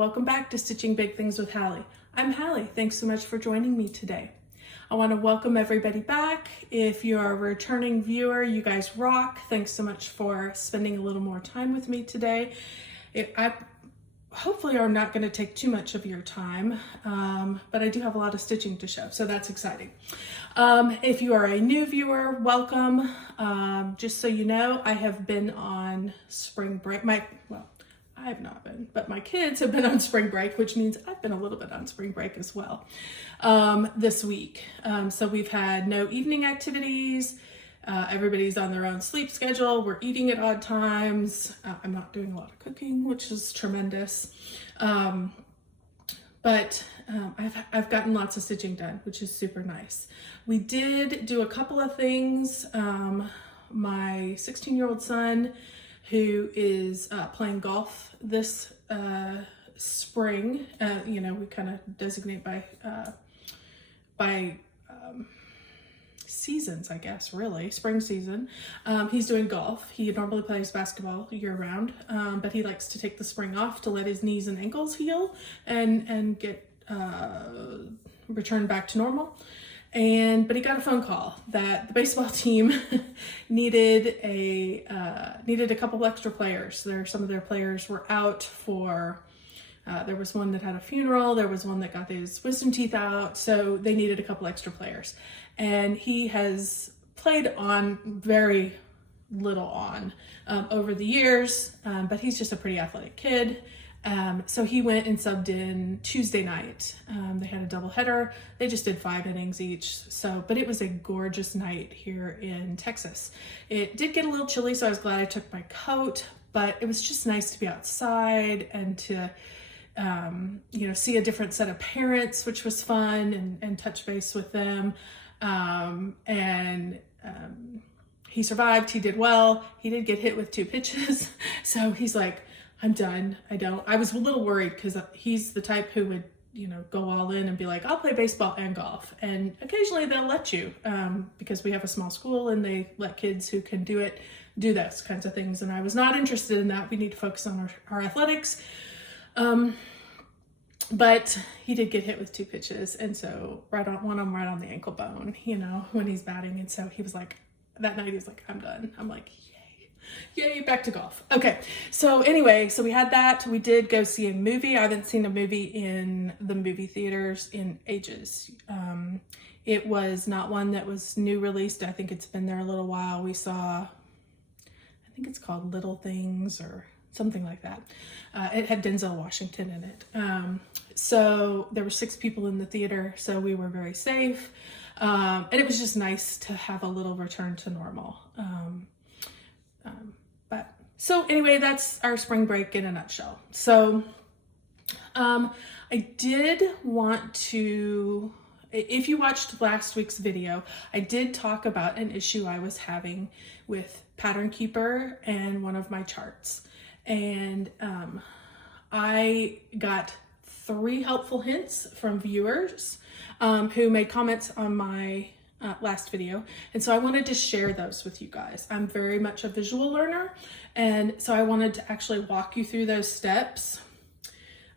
welcome back to Stitching Big Things with Hallie. I'm Hallie, thanks so much for joining me today. I want to welcome everybody back. If you're a returning viewer, you guys rock. Thanks so much for spending a little more time with me today. I hopefully are not going to take too much of your time, but I do have a lot of stitching to show, so that's exciting. If you are a new viewer, welcome. Just so you know, I have been on spring break. I have not been, but my kids have been on spring break, which means I've been a little bit on spring break as well this week. So we've had no evening activities. Everybody's on their own sleep schedule. We're eating at odd times. I'm not doing a lot of cooking, which is tremendous. But I've gotten lots of stitching done, which is super nice. We did do a couple of things. My 16-year-old son, who is playing golf this spring, we kind of designate by seasons, I guess, really, spring season. He's doing golf. He normally plays basketball year round, but he likes to take the spring off to let his knees and ankles heal and get returned back to normal. But he got a phone call that the baseball team needed a couple extra players. Some of their players were out for, there was one that had a funeral, there was one that got his wisdom teeth out, so they needed a couple extra players. And he has played on very little over the years, but he's just a pretty athletic kid. So he went and subbed in Tuesday night. They had a doubleheader. They just did 5 innings each. But it was a gorgeous night here in Texas. It did get a little chilly, so I was glad I took my coat, but it was just nice to be outside and to, see a different set of parents, which was fun, and touch base with them. He survived. He did well. He did get hit with 2 pitches. So he's like, I'm done. I was a little worried because he's the type who would, go all in and be like, I'll play baseball and golf. And occasionally they'll let you, because we have a small school and they let kids who can do it, do those kinds of things. And I was not interested in that. We need to focus on our athletics. But he did get hit with 2 pitches. And so one of them right on the ankle bone, when he's batting. And so he was like, that night he was like, I'm done. I'm like, yay, back to golf. Okay, so anyway, so we had that. We did go see a movie. I haven't seen a movie in the movie theaters in ages. It was not one that was new released. I think it's been there a little while. We saw, I think it's called Little Things or something like that. It had Denzel Washington in it. So there were 6 people in the theater, so we were very safe. And it was just nice to have a little return to normal. So anyway, that's our spring break in a nutshell. So I did want to, if you watched last week's video, I did talk about an issue I was having with Pattern Keeper and one of my charts. And I got 3 helpful hints from viewers who made comments on my last video. And so I wanted to share those with you guys. I'm very much a visual learner. And so I wanted to actually walk you through those steps.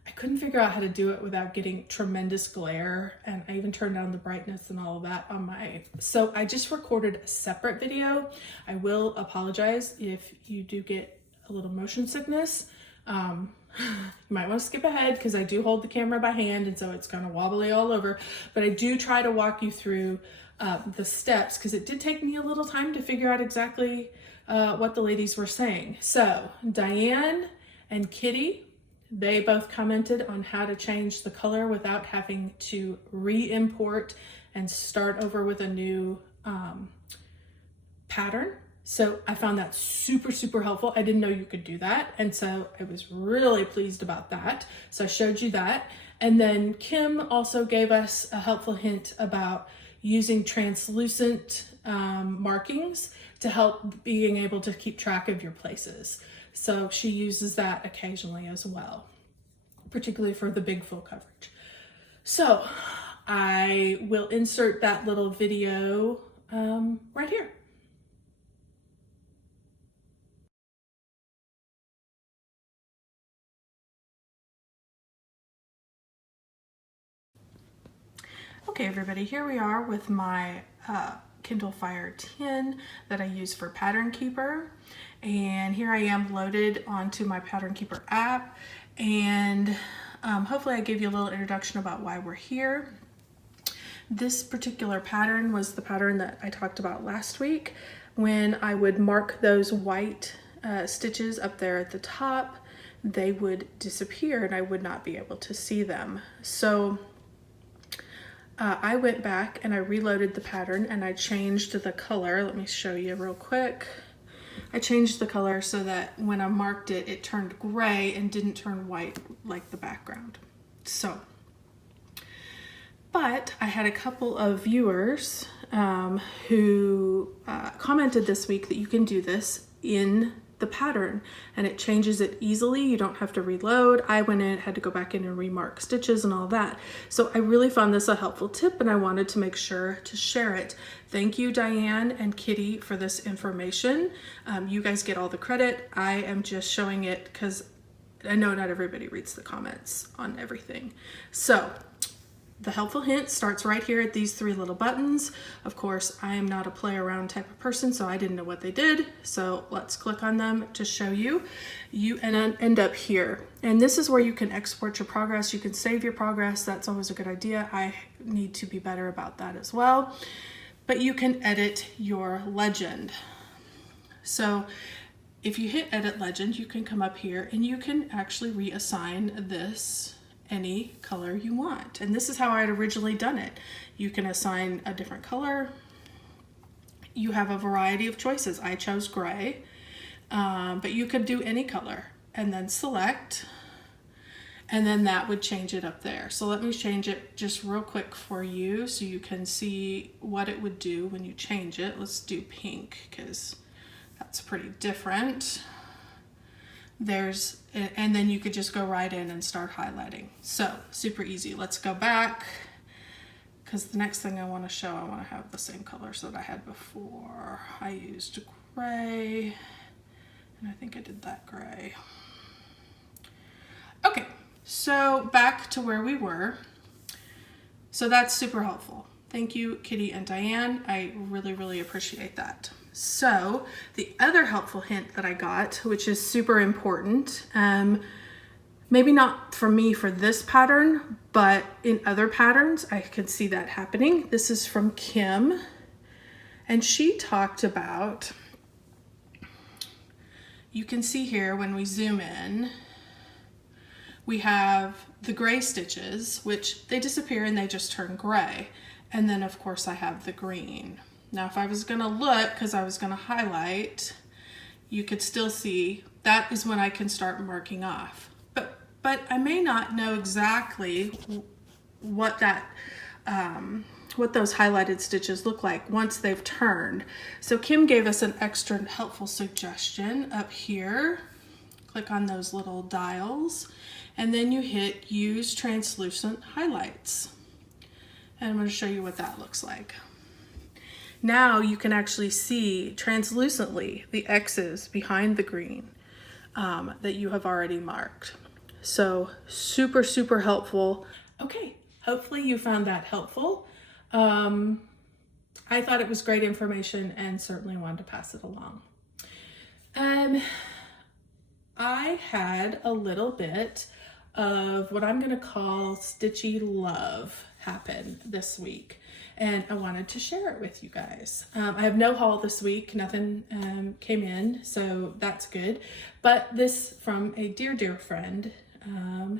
I couldn't figure out how to do it without getting tremendous glare. And I even turned down the brightness and all of that so I just recorded a separate video. I will apologize if you do get a little motion sickness. You might want to skip ahead because I do hold the camera by hand and so it's kind of wobbly all over, but I do try to walk you through the steps because it did take me a little time to figure out exactly what the ladies were saying. So Diane and Kitty, they both commented on how to change the color without having to re-import and start over with a new pattern. So I found that super, super helpful. I didn't know you could do that. And so I was really pleased about that. So I showed you that. And then Kim also gave us a helpful hint about using translucent markings to help being able to keep track of your places. So she uses that occasionally as well, particularly for the big full coverage. So I will insert that little video right here. Okay everybody, here we are with my Kindle Fire 10 that I use for Pattern Keeper. And here I am loaded onto my Pattern Keeper app. And hopefully I gave you a little introduction about why we're here. This particular pattern was the pattern that I talked about last week when I would mark those white stitches up there at the top. They would disappear and I would not be able to see them. So I went back and I reloaded the pattern and I changed the color. Let me show you real quick. I changed the color so that when I marked it, it turned gray and didn't turn white like the background. So, but I had a couple of viewers who commented this week that you can do this in the pattern and it changes it easily. You don't have to reload. I went in, had to go back in and remark stitches and all that. So I really found this a helpful tip and I wanted to make sure to share it. Thank you, Diane and Kitty, for this information. You guys get all the credit. I am just showing it because I know not everybody reads the comments on everything. So the helpful hint starts right here at these three little buttons. Of course, I am not a play around type of person, so I didn't know what they did. So let's click on them to show you. You end up here. And this is where you can export your progress. You can save your progress. That's always a good idea. I need to be better about that as well. But you can edit your legend. So if you hit edit legend, you can come up here and you can actually reassign this any color you want. And this is how I had originally done it. You can assign a different color. You have a variety of choices. I chose gray, but you could do any color and then select, and then that would change it up there. So let me change it just real quick for you so you can see what it would do when you change it. Let's do pink because that's pretty different. And then you could just go right in and start highlighting. So super easy. Let's go back because the next thing I want to show, I want to have the same colors that I had before. I used gray and I think I did that gray. Okay, so back to where we were. So that's super helpful. Thank you, Kitty and Diane. I really, really appreciate that. So the other helpful hint that I got, which is super important, maybe not for me for this pattern, but in other patterns, I could see that happening. This is from Kim, and she talked about, you can see here when we zoom in, we have the gray stitches, which they disappear and they just turn gray. And then of course I have the green. Now, if I was gonna look, because I was gonna highlight, you could still see that is when I can start marking off. But I may not know exactly what that, what those highlighted stitches look like once they've turned. So Kim gave us an extra helpful suggestion up here. Click on those little dials, and then you hit Use Translucent Highlights. And I'm gonna show you what that looks like. Now you can actually see translucently the X's behind the green that you have already marked. So super, super helpful. Okay, hopefully you found that helpful. I thought it was great information and certainly wanted to pass it along. I had a little bit of what I'm gonna call Stitchy Love happen this week, and I wanted to share it with you guys. I have no haul this week, nothing came in, so that's good. But this from a dear, dear friend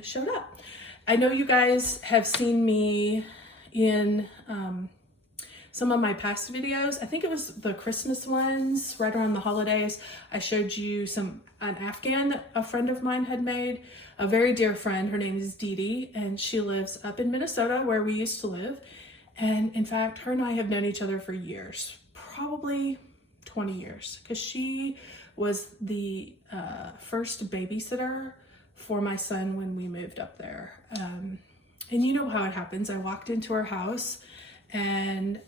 showed up. I know you guys have seen me in some of my past videos. I think it was the Christmas ones, right around the holidays. I showed you an Afghan that a friend of mine had made, a very dear friend. Her name is Dee Dee, and she lives up in Minnesota where we used to live. And in fact, her and I have known each other for years, probably 20 years, because she was the first babysitter for my son when we moved up there. And you know how it happens. I walked into her house and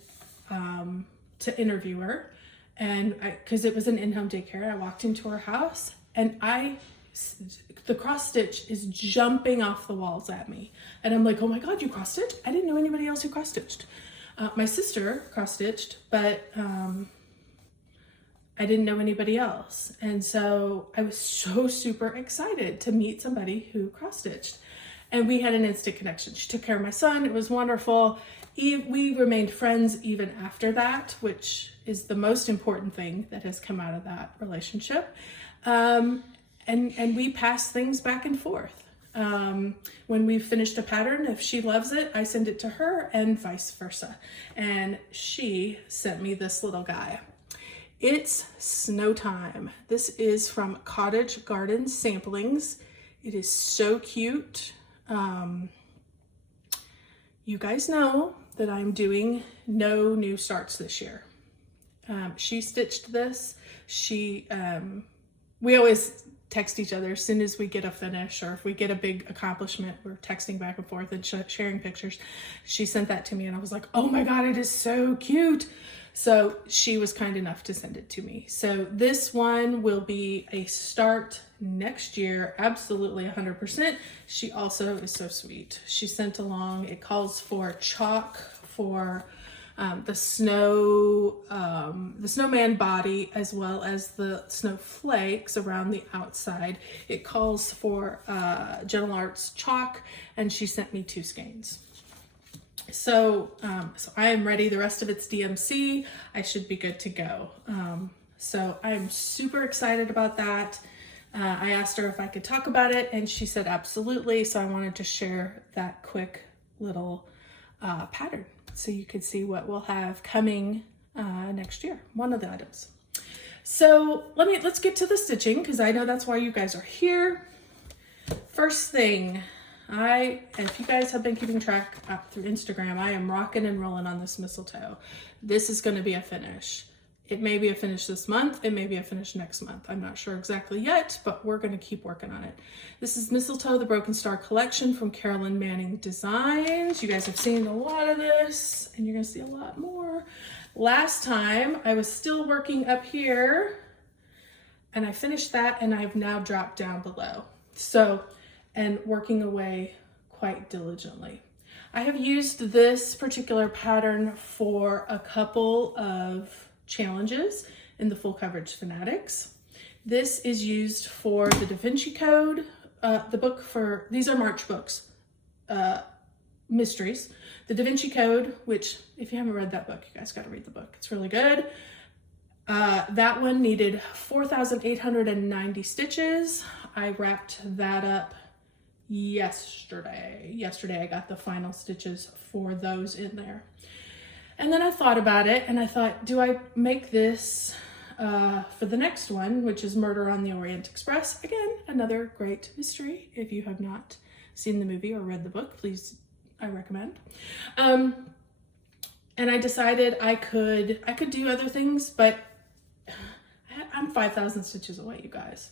to interview her, and because it was an in-home daycare, I walked into her house and I the cross stitch is jumping off the walls at me. And I'm like, oh my God, you cross stitched? I didn't know anybody else who cross stitched. My sister cross stitched, but I didn't know anybody else. And so I was so super excited to meet somebody who cross stitched. And we had an instant connection. She took care of my son. It was wonderful. We remained friends even after that, which is the most important thing that has come out of that relationship. And we pass things back and forth. When we've finished a pattern, if she loves it, I send it to her and vice versa. And she sent me this little guy. It's Snow Time. This is from Cottage Garden Samplings. It is so cute. You guys know that I'm doing no new starts this year. She stitched this. We always text each other as soon as we get a finish, or if we get a big accomplishment, we're texting back and forth and sharing pictures. She sent that to me and I was like, oh my God, it is so cute. So she was kind enough to send it to me. So this one will be a start next year, absolutely 100%. She also is so sweet. She sent along, it calls for chalk for the snowman body, as well as the snowflakes around the outside. It calls for Gentle Arts chalk, and she sent me 2 skeins. So I am ready. The rest of it's DMC. I should be good to go. So I'm super excited about that. I asked her if I could talk about it, and she said absolutely. So I wanted to share that quick little pattern so you could see what we'll have coming next year, one of the items. So let's get to the stitching, because I know that's why you guys are here. First thing, if you guys have been keeping track through Instagram, I am rocking and rolling on this mistletoe. This is going to be a finish. It may be a finish this month. It may be a finish next month. I'm not sure exactly yet, but we're going to keep working on it. This is Mistletoe, the Broken Star collection from Carolyn Manning Designs. You guys have seen a lot of this, and you're going to see a lot more. Last time I was still working up here, and I finished that, and I've now dropped down below. And working away quite diligently. I have used this particular pattern for a couple of challenges in the Full Coverage Fanatics. This is used for the Da Vinci Code, the book for, these are March books, mysteries. The Da Vinci Code, which if you haven't read that book, you guys got to read the book. It's really good. That one needed 4,890 stitches. I wrapped that up yesterday. Yesterday I got the final stitches for those in there. And then I thought about it, and I thought, do I make this for the next one, which is Murder on the Orient Express? Again, another great mystery. If you have not seen the movie or read the book, please, I recommend. And I decided I could do other things, but I'm 5,000 stitches away, you guys.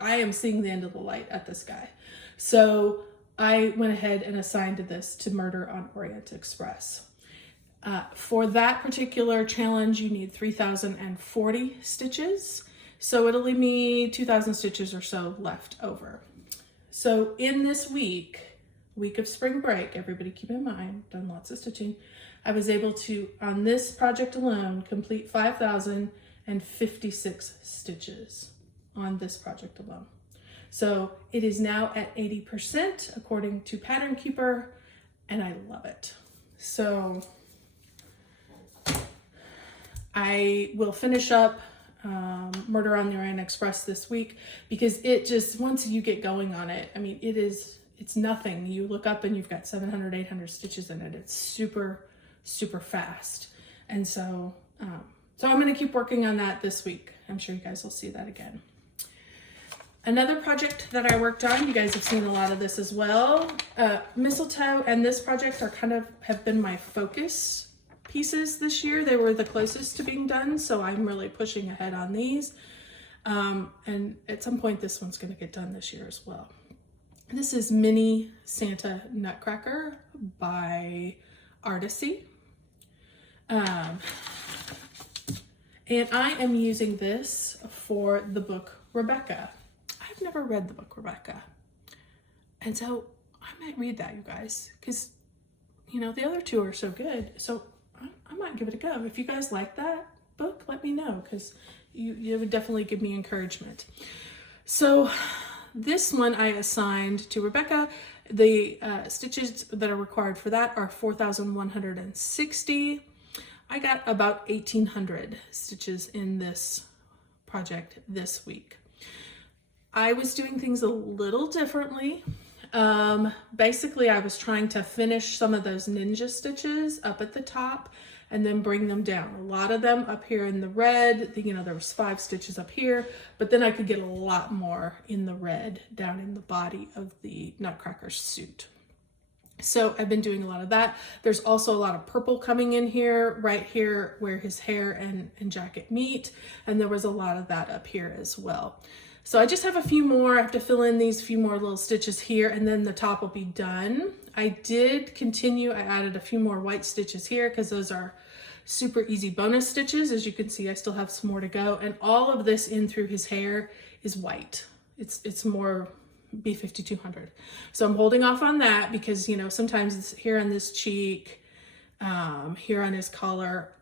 I am seeing the end of the light at this guy. So I went ahead and assigned this to Murder on Orient Express. For that particular challenge, you need 3,040 stitches. So it'll leave me 2,000 stitches or so left over. So in this week of spring break, everybody keep in mind, done lots of stitching, I was able to, on this project alone, complete 5,056 stitches on this project alone. So it is now at 80% according to Pattern Keeper, and I love it. So I will finish up Murder on the Orient Express this week, because it just, once you get going on it, I mean, it's nothing. You look up and you've got 700, 800 stitches in it. It's super, super fast. And so, so I'm going to keep working on that this week. I'm sure you guys will see that again. Another project that I worked on, you guys have seen a lot of this as well. Mistletoe and this project are have been my focus pieces this year. They were the closest to being done, so I'm really pushing ahead on these. And at some point, this one's going to get done this year as well. This is Mini Santa Nutcracker by Artesy. And I am using this for the book Rebecca. I've I've never read the book Rebecca. And so I might read that, you guys, because, you know, the other two are so good. So I might give it a go. If you guys like that book, let me know, because you would definitely give me encouragement. So this one I assigned to Rebecca. The stitches that are required for that are 4,160. I got about 1,800 stitches in this project this week. I was doing things a little differently. Basically, I was trying to finish some of those ninja stitches up at the top and then bring them down. A lot of them up here in the red, you know, there was 5 stitches up here, but then I could get a lot more in the red down in the body of the Nutcracker suit. So I've been doing a lot of that. There's also a lot of purple coming in here, right here where his hair and jacket meet. And there was a lot of that up here as well. So I just have a few more. I have to fill in these few more little stitches here, and then the top will be done. I did continue. I added a few more white stitches here because those are super easy bonus stitches. As you can see, I still have some more to go. And all of this in through his hair is white. It's more B5200. So I'm holding off on that because, you know, sometimes it's here on this cheek, here on his collar,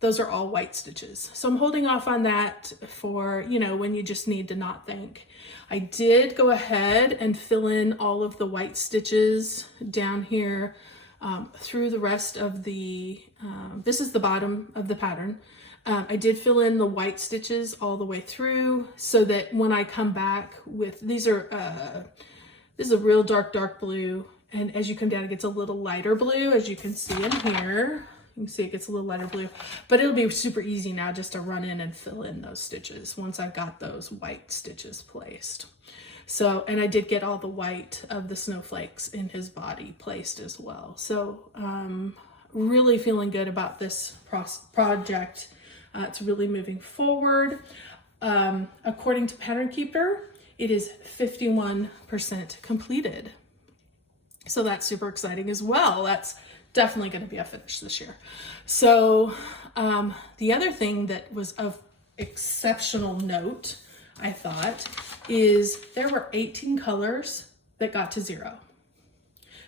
those are all white stitches. So I'm holding off on that for, you know, when you just need to not think. I did go ahead and fill in all of the white stitches down here through the rest of the, this is the bottom of the pattern. I did fill in the white stitches all the way through so that when I come back with, these are, this is a real dark blue. And as you come down, it gets a little lighter blue, as you can see in here. You can see it gets a little lighter blue, but it'll be super easy now just to run in and fill in those stitches once I've got those white stitches placed. So, and I did get all the white of the snowflakes in his body placed as well. So, really feeling good about this project. It's really moving forward. According to Pattern Keeper, it is 51% completed. So that's super exciting as well. That's definitely going to be a finish this year. So the other thing that was of exceptional note, I thought, is there were 18 colors that got to 0.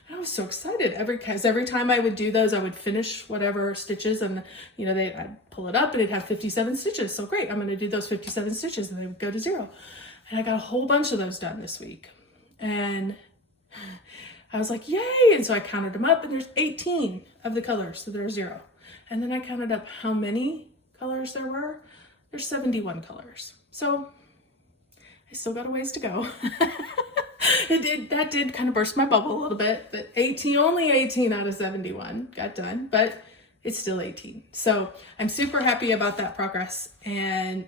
And I was so excited because every time I would do those, I would finish whatever stitches, and you know, I'd pull it up and it'd have 57 stitches. So great, I'm going to do those 57 stitches and they would go to 0. And I got a whole bunch of those done this week. And I was like, yay. And so I counted them up, and there's 18 of the colors that are 0. And then I counted up how many colors there were. There's 71 colors. So I still got a ways to go. That did kind of burst my bubble a little bit, but only 18 out of 71 got done, but it's still 18. So I'm super happy about that progress, and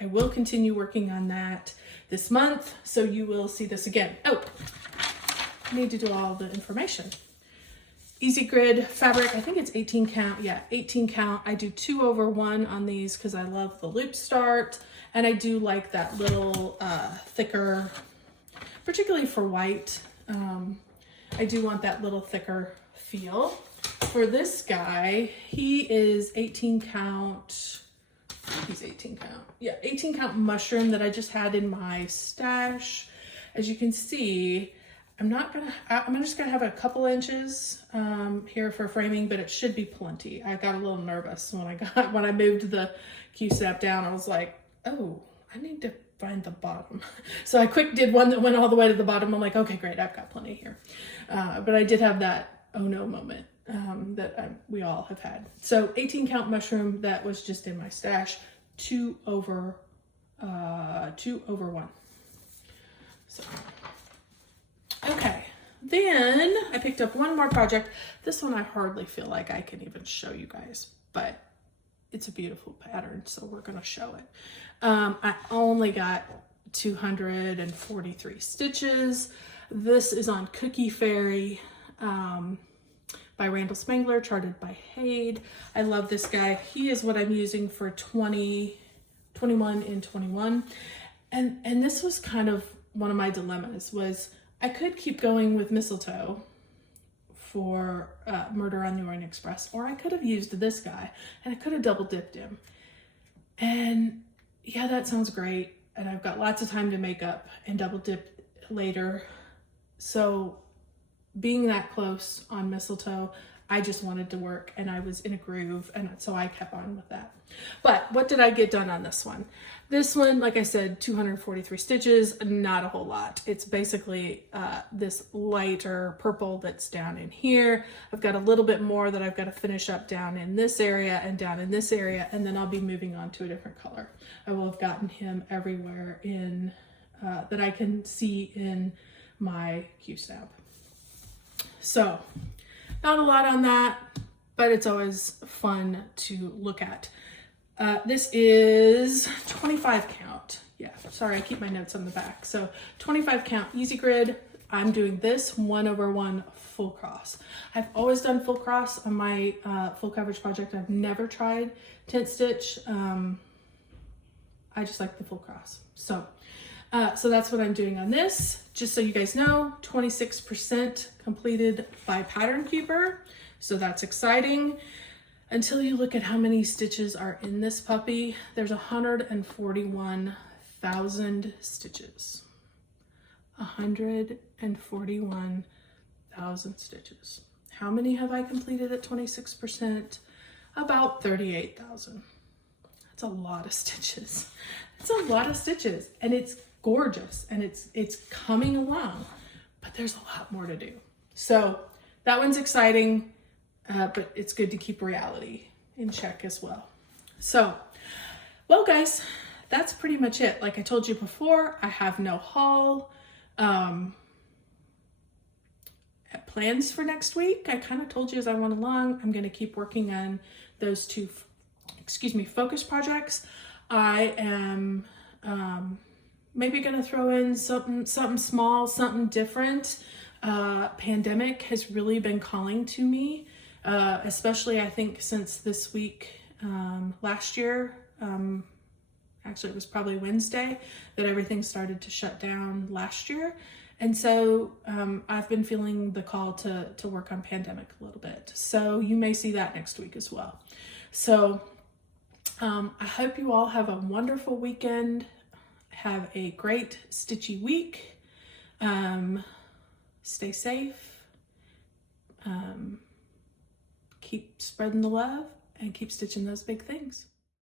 I will continue working on that this month. So you will see this again. Oh, I need to do all the information. Easy grid fabric, I think it's 18 count. Yeah, 18 count. I do 2/1 on these because I love the loop start, and I do like that little thicker, particularly for white. I do want that little thicker feel. For this guy, he is 18 count. He's 18 count. Yeah, 18 count mushroom that I just had in my stash. As you can see, I'm just gonna have a couple inches here for framing, but it should be plenty. I got a little nervous when I moved the Q-snap down. I was like, oh, I need to find the bottom. So I quick did one that went all the way to the bottom. I'm like, okay, great, I've got plenty here. But I did have that oh no moment that we all have had. So 18 count mushroom that was just in my stash, 2/1. So. Okay, then I picked up one more project. This one I hardly feel like I can even show you guys, but it's a beautiful pattern, so we're gonna show it. I only got 243 stitches. This is on Cookie Fairy by Randal Spangler, charted by HAED. I love this guy. He is what I'm using for 21 in 21. And this was kind of one of my dilemmas, was I could keep going with Mistletoe for Murder on the Orient Express, or I could have used this guy and I could have double dipped him. And yeah, that sounds great. and I've got lots of time to make up and double dip later. So being that close on Mistletoe, I just wanted to work, and I was in a groove, and so I kept on with that. But what did I get done on this one? This one, like I said, 243 stitches, not a whole lot. It's basically this lighter purple that's down in here. I've got a little bit more that I've got to finish up down in this area and down in this area, and then I'll be moving on to a different color. I will have gotten him everywhere in that I can see in my Q-Stab. So not a lot on that, but it's always fun to look at. This is 25 count. Yeah, sorry, I keep my notes on the back. So 25 count easy grid. I'm doing this 1/1 full cross. I've always done full cross on my full coverage project. I've never tried tent stitch. I just like the full cross. So that's what I'm doing on this. Just so you guys know, 26% completed by Pattern Keeper. So that's exciting. Until you look at how many stitches are in this puppy, there's 141,000 stitches. 141,000 stitches. How many have I completed at 26%? About 38,000. That's a lot of stitches. That's a lot of stitches, and it's gorgeous, and it's coming along, but there's a lot more to do. So that one's exciting, but it's good to keep reality in check as well. So, well guys, that's pretty much it. Like I told you before, I have no haul. Plans for next week, I kind of told you as I went along, I'm going to keep working on those two, focus projects. I am maybe going to throw in something small, something different. Pandemic has really been calling to me, especially I think since this week, last year, actually it was probably Wednesday that everything started to shut down last year. And so I've been feeling the call to work on Pandemic a little bit. So you may see that next week as well. So I hope you all have a wonderful weekend. Have a great stitchy week. Stay safe. Keep spreading the love and keep stitching those big things.